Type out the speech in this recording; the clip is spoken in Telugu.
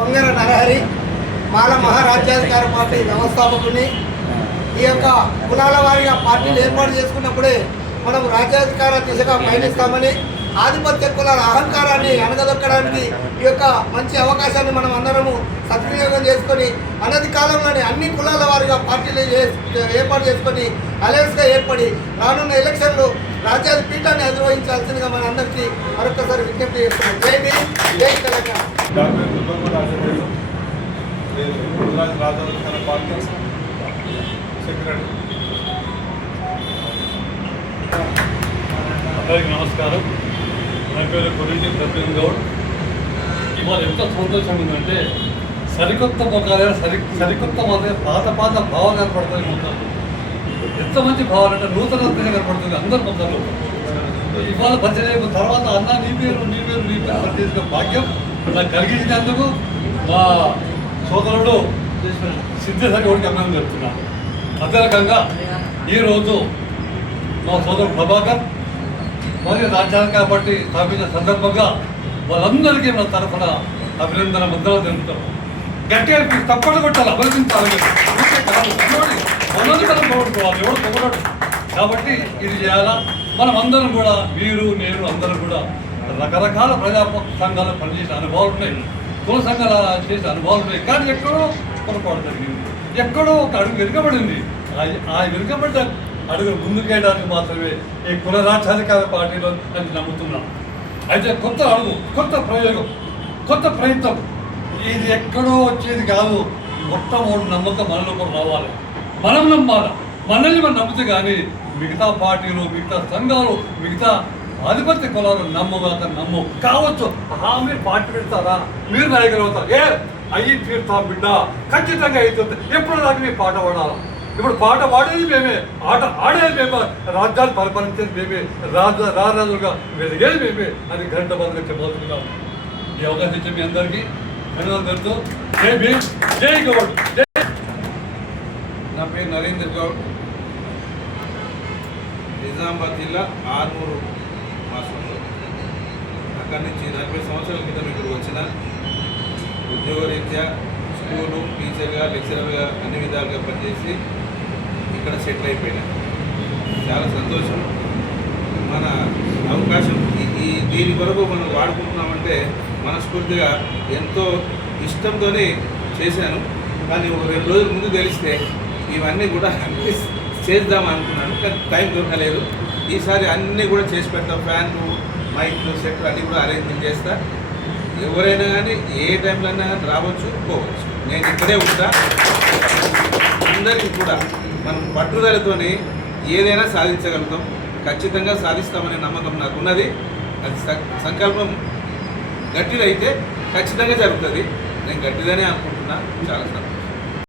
పొంగర నరహరి మాల మహారాజ్యాధికార పార్టీ వ్యవస్థాపకుని ఈ యొక్క కులాల వారిగా పార్టీలు ఏర్పాటు చేసుకున్నప్పుడే మనం రాజ్యాధికార దిశగా పయనిస్తామని ఆధిపత్య కులాల అహంకారాన్ని అణగదొక్కడానికి ఈ యొక్క మంచి అవకాశాన్ని మనం అందరము సద్వినియోగం చేసుకొని అనతి కాలంలోనే అన్ని కులాల పార్టీలు ఏర్పాటు చేసుకొని అలయన్స్గా ఏర్పడి రానున్న ఎలక్షన్లు రాజ్యాధి పీఠాన్ని నిర్వహించాల్సిందిగా మన అందరికీ మరొకసారి విజ్ఞప్తి చేస్తున్నాం. జై భీమ్ జై తెలంగాణ. అందరికీ నమస్కారం. నా పేరు కొరింటి ప్రవీణ్ గౌడ్. ఇవాళ ఎంత సంతోషంగా ఉందంటే సరికొత్త ముఖాలే సరి సరికొత్త మొదలైన పాత పాత భావాలు కనపడతాయి ముఖాలు ఎంత మంచి భావాలు అంటే నూతన ఉత్తేజం కనపడుతుంది అందరు ముఖాలు ఇవాళ భజన తర్వాత అన్న నీ పేరు నీ పేరు నీ పేరు చేసిన భాగ్యం నాకు కలిగించినందుకు మా సోదరుడు సిద్ధేశ్వరి ఒకటి అభినందన చెప్తున్నాను. అదే రకంగా ఈరోజు మా సోదరుడు ప్రభాకర్ మరియు రాజ్యాంగ కాబట్టి స్థాపించిన సందర్భంగా వాళ్ళందరికీ మన తరఫున అభినందన ముద్రలు తెలుపుతాం గట్టిగా తప్పదు తప్పని కొట్టాలి అభినందించాలి ఉన్నది ఊరికే మనం పోగొట్టుకోవాలి. ఎవరు పొగడాడు. కాబట్టి ఇది చేయాలా? మనం అందరం కూడా మీరు నేను అందరం కూడా రకరకాల ప్రజా సంఘాలు పనిచేసే అనుభవాలు ఉన్నాయి. కుల సంఘాలు చేసే అనుభవాలు ఉన్నాయి. కానీ ఎక్కడో పొరపాటు జరిగింది. ఎక్కడో ఒక అడుగు వెనుకబడింది. ఆ- ఆ వెనుకబడ్డ అడుగు ముందుకేయడానికి మాత్రమే ఈ కుల రాజ్యాధికార పార్టీలో అని నమ్ముతున్నాం. అయితే కొత్త అడుగు కొత్త ప్రయోగం కొత్త ప్రయత్నం. ఇది ఎక్కడో వచ్చేది కాదు. మొట్టమొదటి నమ్మకం మనలో కూడా రావాలి. మనం నమ్మాలి. మనల్ని మనం నమ్మితే కానీ మిగతా పార్టీలు మిగతా సంఘాలు మిగతా ఆధిపత్య కులాలు నమ్మగాక నమ్ము కావచ్చు. మీరు పార్టీ పెడతారా? మీరు నాయకులు అవుతారు? ఏ అయ్యి తీరుతాం బిడ్డ. ఖచ్చితంగా అవుతుంది ఎప్పుడు దాకా మీ పాట పాడాలి? ఇప్పుడు పాట పాడేది మేమే. ఆట ఆడేది మేమే. రాజ్యాలు పరిపాలించేది మేమే. రాజ రారాజులుగా వెలిగేది మేమే. అని గంట బదులు చెప్పబోతున్నాం ఈ అవకాశం ఇచ్చే మీ అందరికీ ధన్యవాదాలు తెలుపుతూ జై భీమ్ జై గౌడ్ జై నా పేరు నరేందర్ గౌడ్. నిజామాబాద్ జిల్లా ఆర్మూరు మాసంలో అక్కడి నుంచి నలభై సంవత్సరాల క్రితం ఇక్కడికి వచ్చిన ఉద్యోగరీత్యా స్కూలు టీచర్గా లెక్చరర్గా అన్ని విధాలుగా పనిచేసి ఇక్కడ సెటిల్ అయిపోయినా. చాలా సంతోషం. మన అవకాశం ఈ- దీని వరకు మనం వాడుకుంటున్నామంటే మనస్ఫూర్తిగా ఎంతో ఇష్టంతోనే చేశాను. కానీ ఒక రెండు రోజుల ముందు తెలిస్తే ఇవన్నీ కూడా అన్ని చేద్దాం అనుకున్నాను కానీ టైం దొరకలేదు. ఈసారి అన్నీ కూడా చేసి పెడతాం ఫ్యాన్లు మైక్లు సెట్లు అన్నీ కూడా అరేంజ్మెంట్ చేస్తా. ఎవరైనా కానీ ఏ టైంలో అయినా కానీ రావచ్చు పోవచ్చు. నేను ఇక్కడే ఉంటా. అందరికీ కూడా మనం పట్టుదలతోని ఏదైనా సాధించగలుగుతాం. ఖచ్చితంగా సాధిస్తామనే నమ్మకం నాకున్నది. అది సంకల్పం గట్టిదైతే ఖచ్చితంగా జరుగుతుంది. నేను గట్టిదనే అనుకుంటున్నా. చాలా సంతోషం.